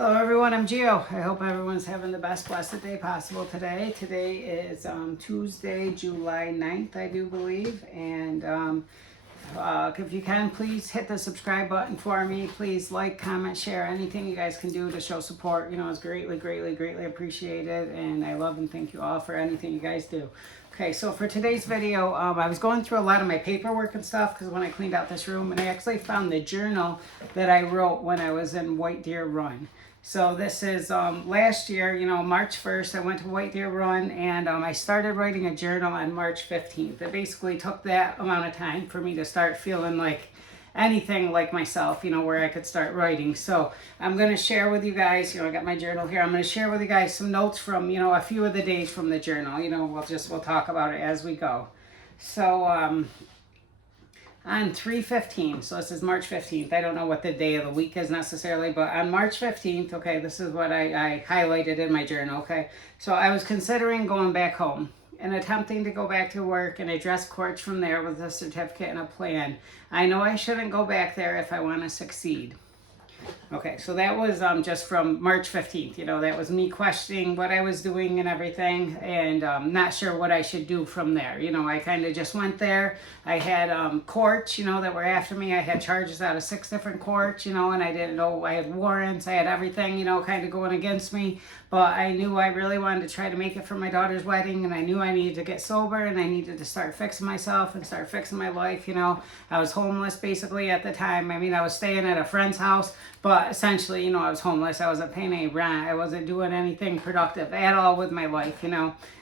Hello everyone, I'm Gio. I hope everyone's having the best blessed day possible today. Today is Tuesday, July 9th, I do believe. And if you can, please hit the subscribe button for me. Please like, comment, share, anything you guys can do to show support. You know, it's greatly appreciated. And I love and thank you all for anything you guys do. Okay, so for today's video, I was going through a lot of my paperwork and stuff because when I cleaned out this room, and I actually found the journal that I wrote when I was in White Deer Run. So this is last year, March 1st, I went to White Deer Run, and I started writing a journal on March 15th. It basically took that amount of time for me to start feeling like anything like myself, where I could start writing. So I'm going to share with you guys, I got my journal here. I'm going to share with you guys some notes from, a few of the days from the journal. We'll talk about it as we go. So on 3/15, so this is March 15th. I don't know what the day of the week is necessarily, but on March 15th, okay, this is what I highlighted in my journal, okay? So I was considering going back home and attempting to go back to work and address courts from there with a certificate and a plan. I know I shouldn't go back there if I want to succeed. Okay, so that was just from March 15th. That was me questioning what I was doing and everything, and not sure what I should do from there. I kind of just went there. I had courts, that were after me. I had charges out of 6 different courts, and I didn't know. I had warrants. I had everything, kind of going against me. But I knew I really wanted to try to make it for my daughter's wedding, and I knew I needed to get sober, and I needed to start fixing myself and start fixing my life. I was homeless basically at the time. I mean, I was staying at a friend's house, but essentially, I was homeless. I wasn't paying any rent. I wasn't doing anything productive at all with my life.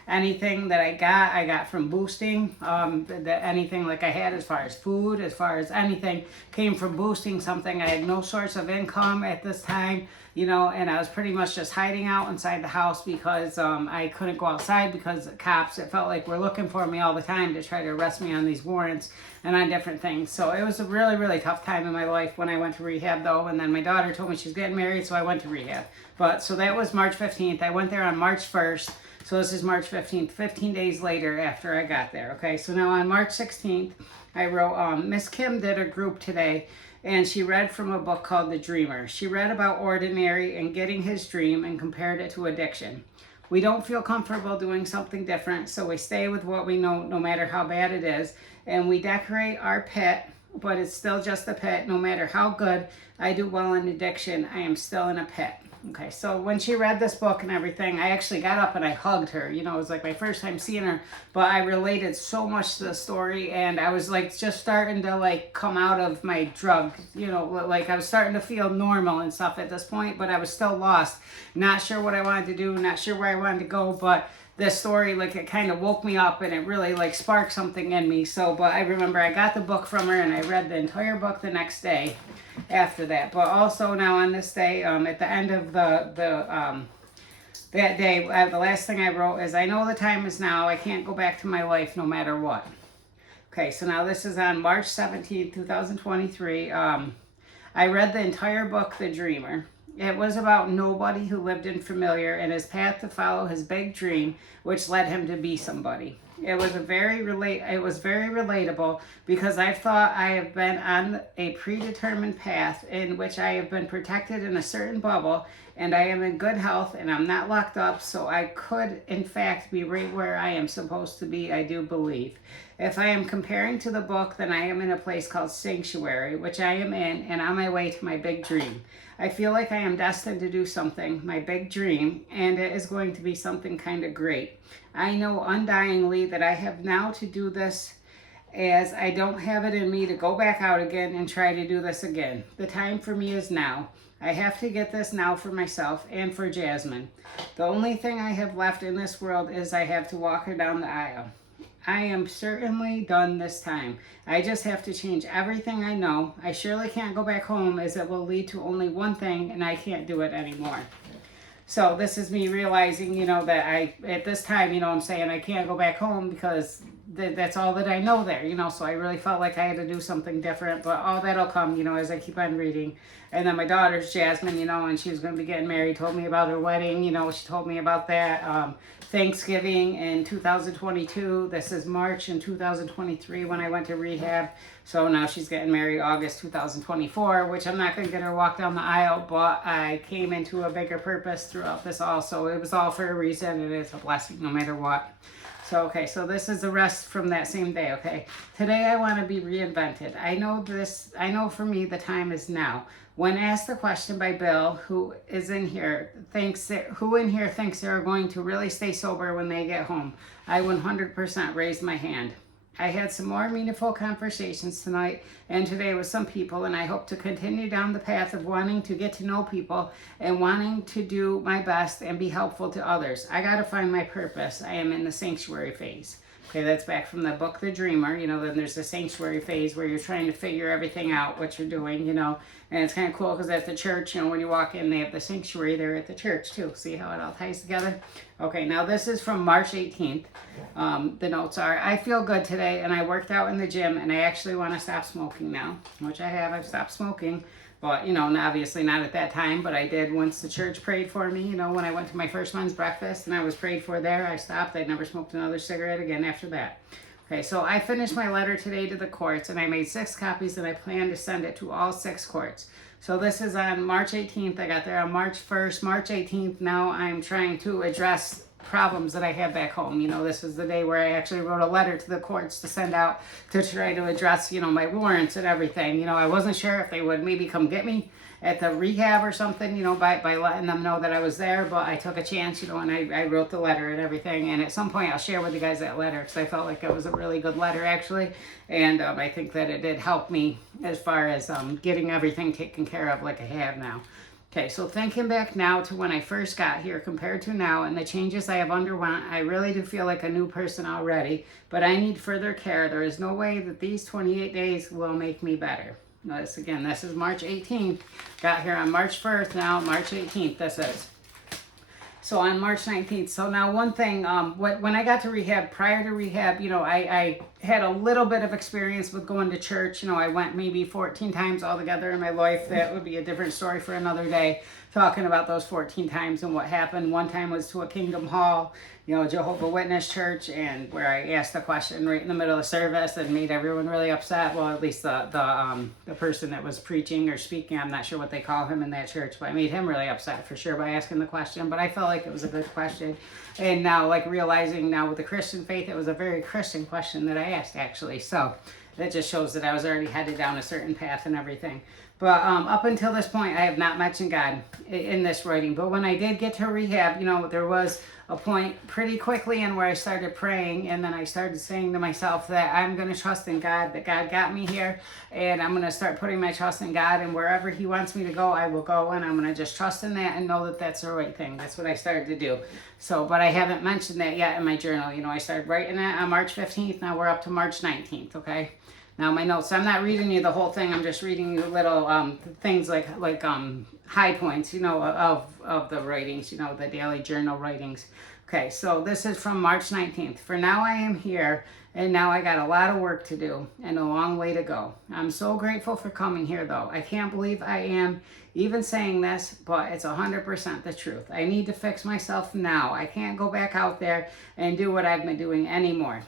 Anything that I got from boosting. Anything like I had as far as food, as far as anything, came from boosting something. I had no source of income at this time. And I was pretty much just hiding out inside the house because I couldn't go outside because the cops, it felt like, were looking for me all the time to try to arrest me on these warrants and on different things. So it was a really tough time in my life when I went to rehab, though. And then my daughter told me she's getting married, so I went to rehab. But so that was March 15th. I went there on March 1st. So this is March 15th, 15 days later after I got there. Okay, so now on March 16th, I wrote, Miss Kim did a group today, and she read from a book called The Dreamer. She read about ordinary and getting his dream and compared it to addiction. We don't feel comfortable doing something different, so we stay with what we know no matter how bad it is, and we decorate our pit, but it's still just a pit. No matter how good I do well in addiction, I am still in a pit. Okay, so when she read this book and everything, I actually got up and I hugged her. It was like my first time seeing her, but I related so much to the story, and I was like just starting to come out of my drug, I was starting to feel normal and stuff at this point, but I was still lost, not sure what I wanted to do, not sure where I wanted to go, but this story, it kind of woke me up, and it really sparked something in me. So, but I remember I got the book from her and I read the entire book the next day after that. But also now on this day, at the end of that day, the last thing I wrote is, I know the time is now. I can't go back to my life no matter what. Okay, so now this is on March 17th, 2023. I read the entire book, The Dreamer. It was about nobody who lived in familiar and his path to follow his big dream, which led him to be somebody. It was very relatable because I've thought I have been on a predetermined path in which I have been protected in a certain bubble, and I am in good health and I'm not locked up, so I could in fact be right where I am supposed to be, I do believe. If I am comparing to the book, then I am in a place called Sanctuary, which I am in, and on my way to my big dream. I feel like I am destined to do something, my big dream, and it is going to be something kind of great. I know undyingly that I have now to do this, as I don't have it in me to go back out again and try to do this again. The time for me is now. I have to get this now for myself and for Jasmine. The only thing I have left in this world is I have to walk her down the aisle. I am certainly done this time. I just have to change everything I know. I surely can't go back home, as it will lead to only one thing, and I can't do it anymore. So this is me realizing, that at this time, I'm saying I can't go back home because that's all that I know there, you know, so I really felt like I had to do something different, but all that'll come, you know, as I keep on reading. And then my daughter's Jasmine, you know, and she was going to be getting married, told me about her wedding, you know, she told me about that. Thanksgiving in 2022, this is March in 2023 when I went to rehab. So now she's getting married August 2024, which I'm not going to get her walk down the aisle, but I came into a bigger purpose throughout this all. So it was all for a reason, and it's a blessing no matter what. So, okay, so this is the rest from that same day, okay? Today I want to be reinvented. I know for me the time is now. When asked the question by Bill, who in here thinks they are going to really stay sober when they get home, I 100% raised my hand. I had some more meaningful conversations tonight and today with some people, and I hope to continue down the path of wanting to get to know people and wanting to do my best and be helpful to others. I got to find my purpose. I am in the sanctuary phase. Okay, that's back from the book The Dreamer. You know, then there's the sanctuary phase where you're trying to figure everything out, what you're doing, you know. And it's kind of cool because at the church, you know, when you walk in, they have the sanctuary there at the church too. See how it all ties together? Okay, now this is from March 18th. The notes are, I feel good today and I worked out in the gym and I actually want to stop smoking now, which I have. I've stopped smoking. But, you know, obviously not at that time, but I did once the church prayed for me, you know, when I went to my first men's breakfast and I was prayed for there. I stopped. I never smoked another cigarette again after that. Okay, so I finished my letter today to the courts and I made 6 copies and I plan to send it to all 6 courts. So this is on March 18th. I got there on March 1st, March 18th. Now I'm trying to address problems that I have back home. You know, this is the day where I actually wrote a letter to the courts to send out to try to address, you know, my warrants and everything. You know, I wasn't sure if they would maybe come get me at the rehab or something, you know, by letting them know that I was there, but I took a chance, you know, and I wrote the letter and everything. And at some point I'll share with you guys that letter because I felt like it was a really good letter actually. And I think that it did help me as far as getting everything taken care of like I have now. Okay, so thinking back now to when I first got here compared to now and the changes I have underwent, I really do feel like a new person already, but I need further care. There is no way that these 28 days will make me better. Notice again, this is March 18th. Got here on March 1st, now March 18th, this is. So on March 19th. So now one thing, when I got to rehab, prior to rehab, you know, I had a little bit of experience with going to church. You know, I went maybe 14 times altogether in my life. That would be a different story for another day, talking about those 14 times and what happened. One time was to a Kingdom Hall, you know, Jehovah Witness church, and where I asked the question right in the middle of service and made everyone really upset. Well, at least the person that was preaching or speaking, I'm not sure what they call him in that church, but I made him really upset for sure by asking the question. But I felt like it was a good question. And now, like, realizing now with the Christian faith, it was a very Christian question that I asked, actually. So that just shows that I was already headed down a certain path and everything. But up until this point, I have not mentioned God in this writing. But when I did get to rehab, you know, there was a point pretty quickly in where I started praying, and then I started saying to myself that I'm going to trust in God, that God got me here, and I'm going to start putting my trust in God, and wherever He wants me to go, I will go, and I'm going to just trust in that and know that that's the right thing. That's what I started to do. So, but I haven't mentioned that yet in my journal. You know, I started writing it on March 15th. Now we're up to March 19th, okay? Now my notes, I'm not reading you the whole thing. I'm just reading you little things like high points, you know, of the writings, you know, the daily journal writings. Okay, so this is from March 19th. For now I am here, and now I got a lot of work to do and a long way to go. I'm so grateful for coming here, though. I can't believe I am even saying this, but it's 100% the truth. I need to fix myself now. I can't go back out there and do what I've been doing anymore.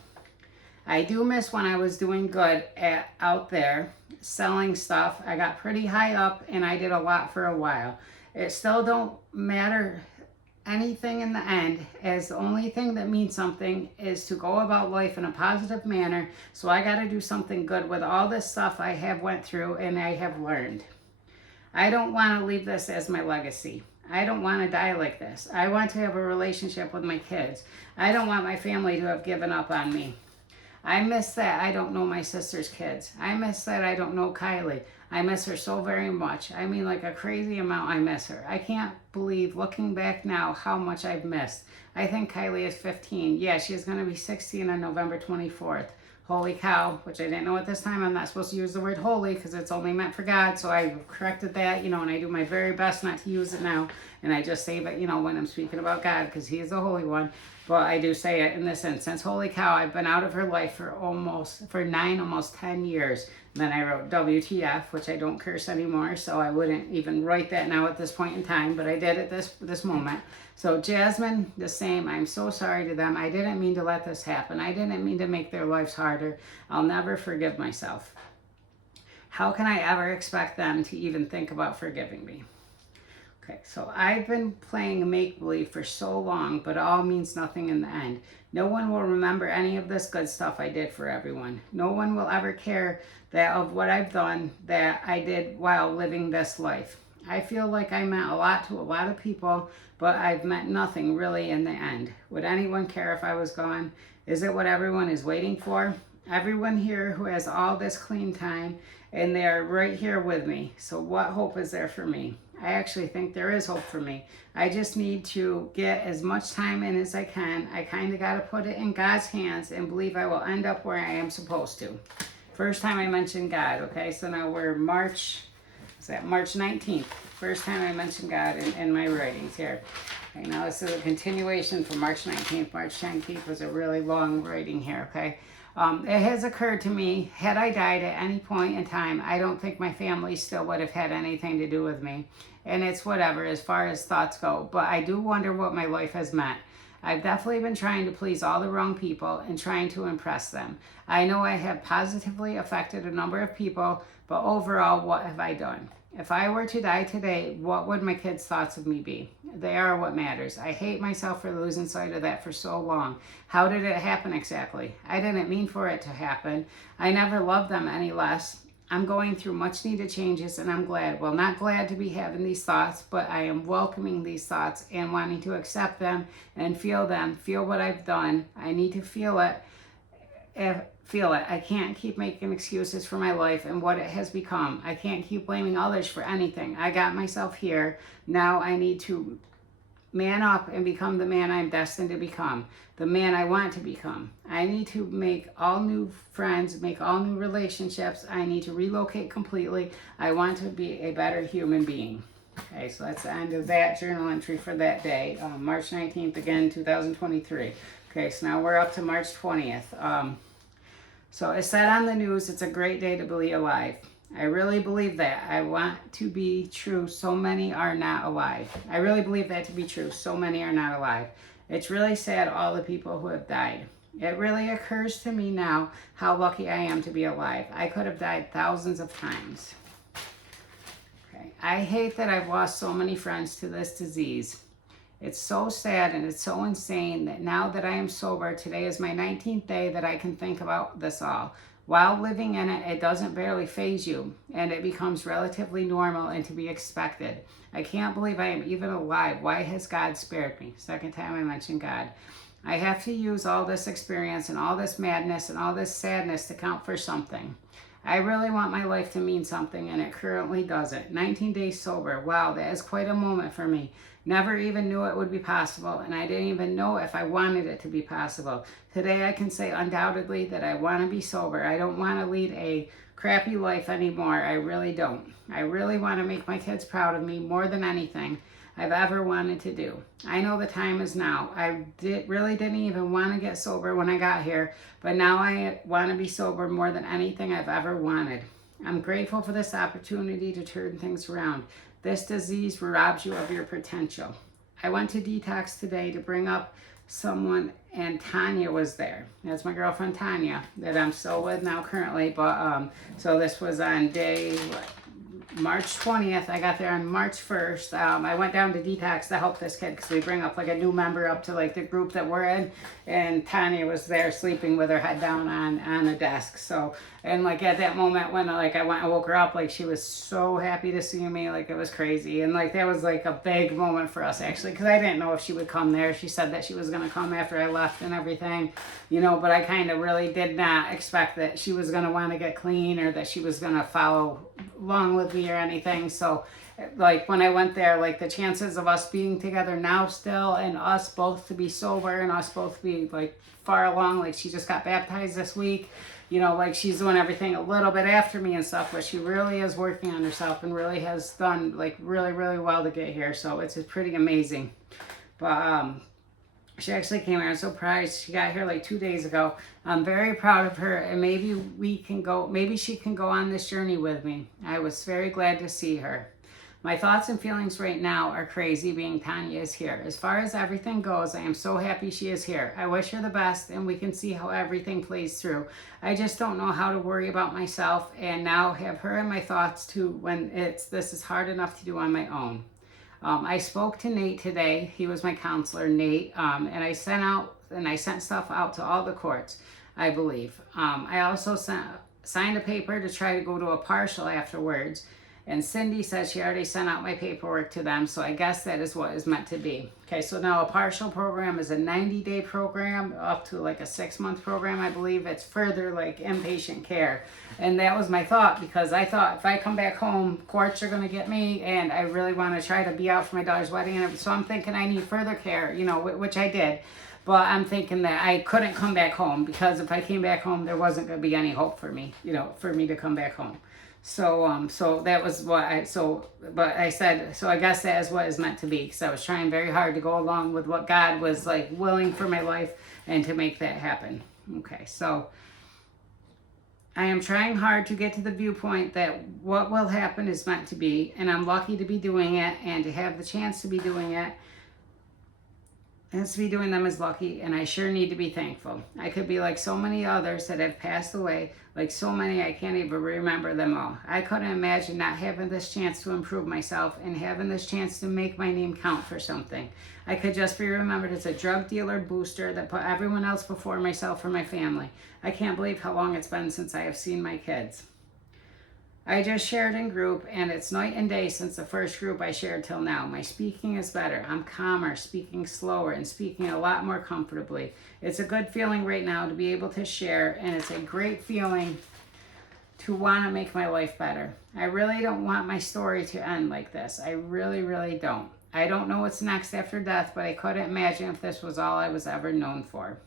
I do miss when I was doing good out there selling stuff. I got pretty high up and I did a lot for a while. It still don't matter anything in the end, as the only thing that means something is to go about life in a positive manner. So I got to do something good with all this stuff I have went through and I have learned. I don't want to leave this as my legacy. I don't want to die like this. I want to have a relationship with my kids. I don't want my family to have given up on me. I miss that I don't know my sister's kids. I miss that I don't know Kylie. I miss her so very much. I mean, like a crazy amount I miss her. I can't believe, looking back now, how much I've missed. I think Kylie is 15. Yeah, she's going to be 16 on November 24th. Holy cow, which I didn't know at this time. I'm not supposed to use the word holy because it's only meant for God. So I corrected that, you know, and I do my very best not to use it now. And I just save it, you know, when I'm speaking about God because He is the Holy One. but I do say it in this instance. Holy cow, I've been out of her life for almost 10 years. And then I wrote WTF, which I don't curse anymore, so I wouldn't even write that now at this point in time, but I did at this moment. So Jasmine, the same. I'm so sorry to them. I didn't mean to let this happen. I didn't mean to make their lives harder. I'll never forgive myself. How can I ever expect them to even think about forgiving me? Okay, so I've been playing make-believe for so long, but it all means nothing in the end. No one will remember any of this good stuff I did for everyone. No one will ever care that of what I've done that I did while living this life. I feel like I meant a lot to a lot of people, but I've meant nothing really in the end. Would anyone care if I was gone? Is it what everyone is waiting for? Everyone here who has all this clean time, and they're right here with me. So what hope is there for me? I actually think there is hope for me. I just need to get as much time in as I can. I kind of got to put it in God's hands and believe I will end up where I am supposed to. First time I mentioned God, okay? So now we're March 19th? First time I mentioned God in my writings here. Okay, now this is a continuation from March 19th. March 19th was a really long writing here, okay? It has occurred to me, had I died at any point in time, I don't think my family still would have had anything to do with me. And it's whatever as far as thoughts go. But I do wonder what my life has meant. I've definitely been trying to please all the wrong people and trying to impress them. I know I have positively affected a number of people, but overall, what have I done? If I were to die today, what would my kids' thoughts of me be? They are what matters. I hate myself for losing sight of that for so long. How did it happen exactly? I didn't mean for it to happen. I never loved them any less. I'm going through much needed changes and I'm glad. Well, not glad to be having these thoughts, but I am welcoming these thoughts and wanting to accept them and feel them, feel what I've done. I need to feel it. I can't keep making excuses for my life and what it has become. I can't keep blaming others for anything. I got myself here. Now I need to man up and become the man I'm destined to become, the man I want to become. I need to make all new friends, make all new relationships. I need to relocate completely. I want to be a better human being. Okay, so that's the end of that journal entry for that day, March 19th, again, 2023. Okay, so now we're up to March 20th. So it said on the news, it's a great day to be alive. I really believe that. I want to be true. So many are not alive. I really believe that to be true. So many are not alive. It's really sad, all the people who have died. It really occurs to me now how lucky I am to be alive. I could have died thousands of times. Okay. I hate that I've lost so many friends to this disease. It's so sad and it's so insane that now that I am sober, today is my 19th day that I can think about this all. While living in it, it doesn't barely faze you, and it becomes relatively normal and to be expected. I can't believe I am even alive. Why has God spared me? Second time I mentioned God. I have to use all this experience and all this madness and all this sadness to count for something. I really want my life to mean something, and it currently doesn't. 19 days sober. Wow, that is quite a moment for me. Never even knew it would be possible, and I didn't even know if I wanted it to be possible. Today I can say undoubtedly that I want to be sober. I don't want to lead a crappy life anymore. I really don't. I really want to make my kids proud of me more than anything I've ever wanted to do. I know the time is now. I really didn't even want to get sober when I got here, but now I want to be sober more than anything I've ever wanted. I'm grateful for this opportunity to turn things around. This disease robs you of your potential. I went to detox today to bring up someone, and Tanya was there. That's my girlfriend Tanya that I'm still with now currently. But so this was on day March 20th. I got there on March 1st. I went down to detox to help this kid because we bring up like a new member up to like the group that we're in, and Tanya was there sleeping with her head down on a desk. So, and like at that moment when like I went and woke her up, like she was so happy to see me, like it was crazy. And like that was like a big moment for us actually, because I didn't know if she would come there. She said that she was going to come after I left and everything, you know, but I kind of really did not expect that she was going to want to get clean or that she was going to follow along with me or anything. So like when I went there, like the chances of us being together now still, and us both to be sober and us both to be like far along, like she just got baptized this week, you know, like she's doing everything a little bit after me and stuff, but she really is working on herself and really has done like really, really well to get here. So it's pretty amazing. But She actually came here. I'm so proud. She got here like 2 days ago. I'm very proud of her, and maybe we can go, maybe she can go on this journey with me. I was very glad to see her. My thoughts and feelings right now are crazy being Tanya is here. As far as everything goes, I am so happy she is here. I wish her the best, and we can see how everything plays through. I just don't know how to worry about myself and now have her in my thoughts too when this is hard enough to do on my own. I spoke to Nate today. He was my counselor, Nate, and I sent stuff out to all the courts, I believe. I also signed a paper to try to go to a partial afterwards. And Cindy says she already sent out my paperwork to them, so I guess that is what is meant to be. Okay, so now a partial program is a 90-day program up to like a 6-month program, I believe. It's further like inpatient care. And that was my thought, because I thought if I come back home, courts are going to get me, and I really want to try to be out for my daughter's wedding. And so I'm thinking I need further care, you know, which I did. But I'm thinking that I couldn't come back home, because if I came back home, there wasn't going to be any hope for me, you know, for me to come back home. So that was what but I said, so I guess that is what is meant to be, because I was trying very hard to go along with what God was like willing for my life and to make that happen. Okay, so I am trying hard to get to the viewpoint that what will happen is meant to be, and I'm lucky to be doing it and to have the chance to be doing it. And to be doing them is lucky, and I sure need to be thankful. I could be like so many others that have passed away, like so many I can't even remember them all. I couldn't imagine not having this chance to improve myself and having this chance to make my name count for something. I could just be remembered as a drug dealer booster that put everyone else before myself or my family. I can't believe how long it's been since I have seen my kids. I just shared in group, and it's night and day since the first group I shared till now. My speaking is better. I'm calmer, speaking slower, and speaking a lot more comfortably. It's a good feeling right now to be able to share, and it's a great feeling to want to make my life better. I really don't want my story to end like this. I really, really don't. I don't know what's next after death, but I couldn't imagine if this was all I was ever known for.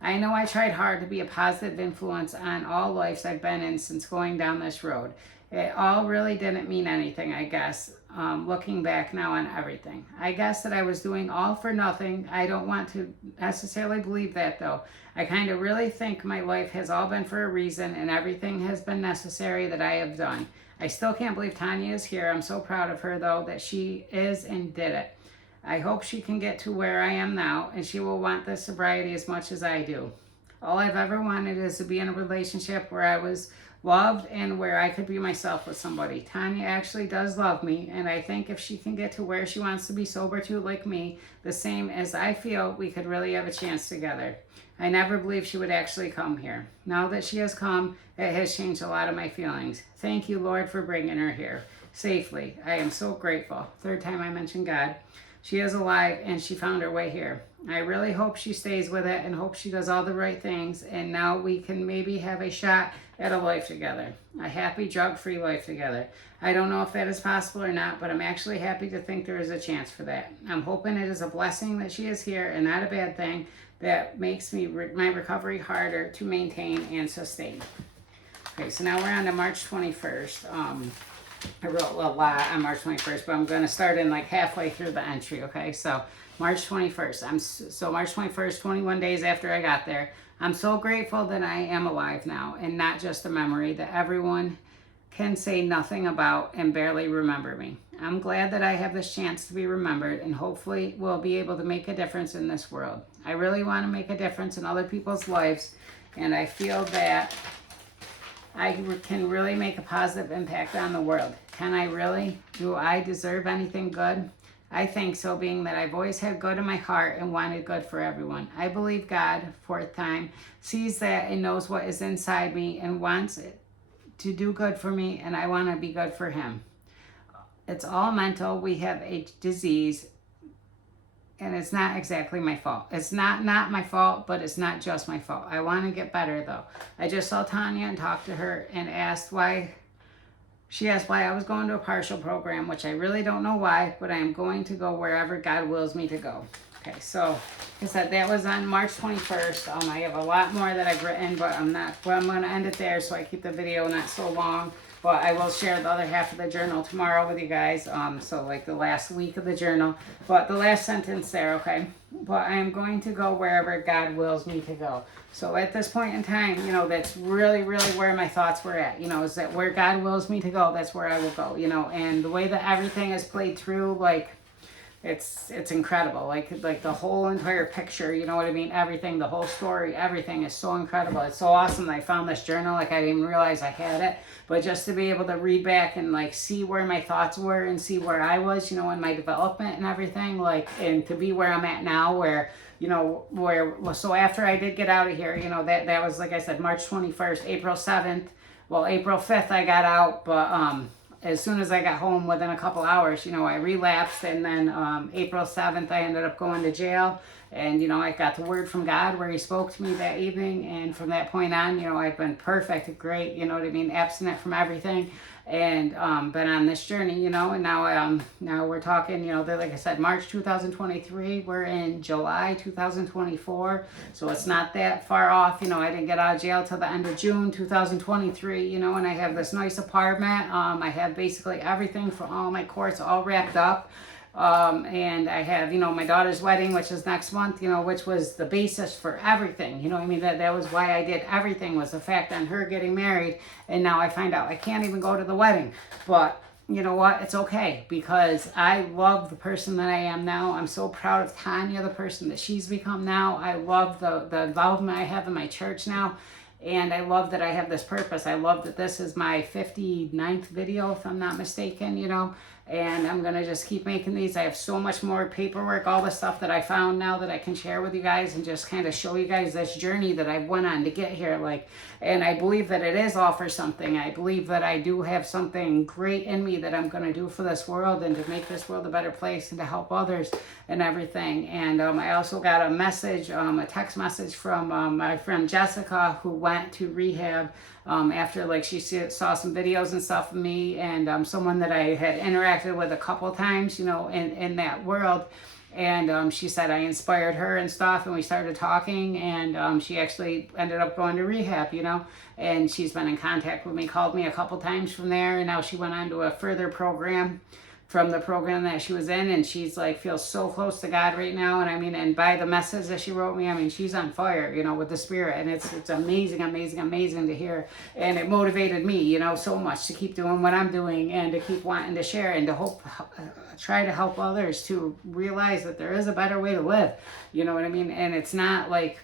I know I tried hard to be a positive influence on all lives I've been in since going down this road. It all really didn't mean anything, I guess, looking back now on everything. I guess that I was doing all for nothing. I don't want to necessarily believe that, though. I kind of really think my life has all been for a reason, and everything has been necessary that I have done. I still can't believe Tanya is here. I'm so proud of her, though, that she is and did it. I hope she can get to where I am now, and she will want this sobriety as much as I do. All I've ever wanted is to be in a relationship where I was loved and where I could be myself with somebody. Tanya actually does love me, and I think if she can get to where she wants to be sober too, like me, the same as I feel, we could really have a chance together. I never believed she would actually come here. Now that she has come, it has changed a lot of my feelings. Thank you, Lord, for bringing her here safely. I am so grateful. Third time I mentioned God. She is alive, and she found her way here. I really hope she stays with it and hope she does all the right things, and now we can maybe have a shot at a life together, a happy, drug-free life together. I don't know if that is possible or not, but I'm actually happy to think there is a chance for that. I'm hoping it is a blessing that she is here and not a bad thing that makes my recovery harder to maintain and sustain. Okay, so now we're on to March 21st. I wrote a lot on March 21st, but I'm going to start in like halfway through the entry, okay? So March 21st. So March 21st, 21 days after I got there. I'm so grateful that I am alive now and not just a memory that everyone can say nothing about and barely remember me. I'm glad that I have this chance to be remembered, and hopefully will be able to make a difference in this world. I really want to make a difference in other people's lives, and I feel that I can really make a positive impact on the world. Can I really? Do I deserve anything good? I think so, being that I've always had good in my heart and wanted good for everyone. I believe God, fourth time, sees that and knows what is inside me and wants it to do good for me, and I want to be good for him. It's all mental. We have a disease, and it's not exactly my fault. It's not my fault, but it's not just my fault. I want to get better, though. I just saw Tanya and talked to her and she asked why I was going to a partial program, which I really don't know why, but I am going to go wherever God wills me to go. Okay, so like I said, that was on March 21st. I have a lot more that I've written, but I'm going to end it there so I keep the video not so long. But I will share the other half of the journal tomorrow with you guys. So like the last week of the journal. But the last sentence there, okay? But I am going to go wherever God wills me to go. So at this point in time, you know, that's really, really where my thoughts were at. You know, is that where God wills me to go, that's where I will go. You know, and the way that everything is played through, like, it's incredible. Like the whole entire picture, you know what I mean? Everything, the whole story, everything is so incredible. It's so awesome that I found this journal. Like, I didn't even realize I had it. But just to be able to read back and like see where my thoughts were and see where I was, you know, in my development and everything, like, and to be where I'm at now, where, you know, so after I did get out of here, you know, that was, like I said, March 21st, April 7th. Well, April 5th I got out, but as soon as I got home, within a couple hours, you know, I relapsed. And then April 7th, I ended up going to jail. And, you know, I got the word from God where he spoke to me that evening. And from that point on, you know, I've been perfect, great, you know what I mean, abstinent from everything. And been on this journey, you know, and now we're talking, you know, like I said, March 2023, we're in July 2024, so it's not that far off. You know, I didn't get out of jail till the end of June 2023, you know, and I have this nice apartment. I have basically everything for all my courts all wrapped up. And I have, you know, my daughter's wedding, which is next month, you know, which was the basis for everything. You know what I mean? That was why I did everything, was the fact on her getting married. And now I find out I can't even go to the wedding. But you know what? It's okay, because I love the person that I am now. I'm so proud of Tanya, the person that she's become now. I love the involvement I have in my church now. And I love that I have this purpose. I love that this is my 59th video, if I'm not mistaken, you know. And I'm going to just keep making these. I have so much more paperwork, all the stuff that I found now that I can share with you guys and just kind of show you guys this journey that I went on to get here. Like, and I believe that it is all for something. I believe that I do have something great in me that I'm going to do for this world and to make this world a better place and to help others and everything. And I also got a message, a text message from my friend Jessica, who went to rehab after, like, she saw some videos and stuff of me, and someone that I had interacted with a couple times, you know, in that world. And she said I inspired her and stuff, and we started talking, and she actually ended up going to rehab, you know, and she's been in contact with me, called me a couple times from there, and now she went on to a further program from the program that she was in, and she's like, feels so close to God right now. And I mean, and by the message that she wrote me, I memean, she's on fire, you know, with the Spirit, and it's amazing, amazing, amazing to hear. And it motivated me, you know, so much to keep doing what I'm doing and to keep wanting to share and to try to help others to realize that there is a better way to live, you know what I mean? And it's not like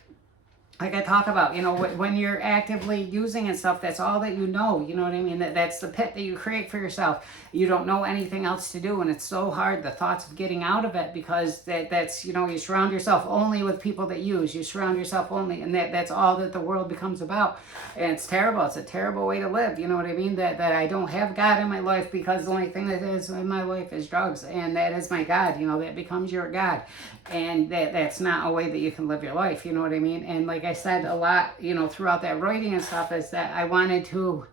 I talk about, you know, when you're actively using and stuff, that's all that you know, you know what I mean? That's the pit that you create for yourself. You don't know anything else to do, and it's so hard, the thoughts of getting out of it, because that's, you know, you surround yourself only with people that use. You surround yourself only, and that's all that the world becomes about. And it's terrible. It's a terrible way to live, you know what I mean? That I don't have God in my life, because the only thing that is in my life is drugs, and that is my God, you know, that becomes your God. And that's not a way that you can live your life, you know what I mean? And like I said a lot, you know, throughout that writing and stuff, is that I wanted to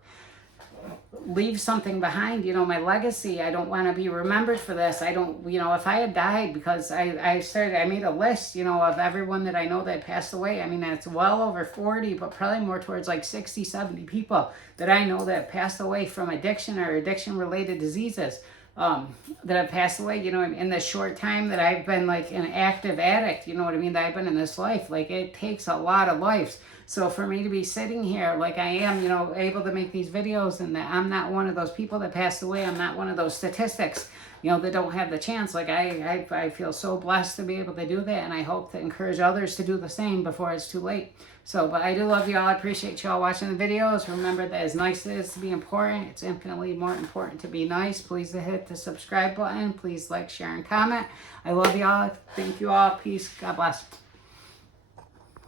leave something behind, you know, my legacy. I don't want to be remembered for this. I don't, you know, if I had died, because I made a list, you know, of everyone that I know that passed away. I mean, it's well over 40, but probably more towards like 60, 70 people that I know that passed away from addiction or addiction related diseases. That have passed away, you know, in the short time that I've been like an active addict, you know what I mean, that I've been in this life. Like, it takes a lot of lives. So for me to be sitting here like I am, you know, able to make these videos, and that I'm not one of those people that passed away, I'm not one of those statistics, you know, that don't have the chance. Like, I feel so blessed to be able to do that, and I hope to encourage others to do the same before it's too late. So, but I do love you all. I appreciate y'all watching the videos. Remember that as nice as it is to be important, it's infinitely more important to be nice. Please hit the subscribe button. Please like, share, and comment. I love y'all. Thank you all. Peace. God bless.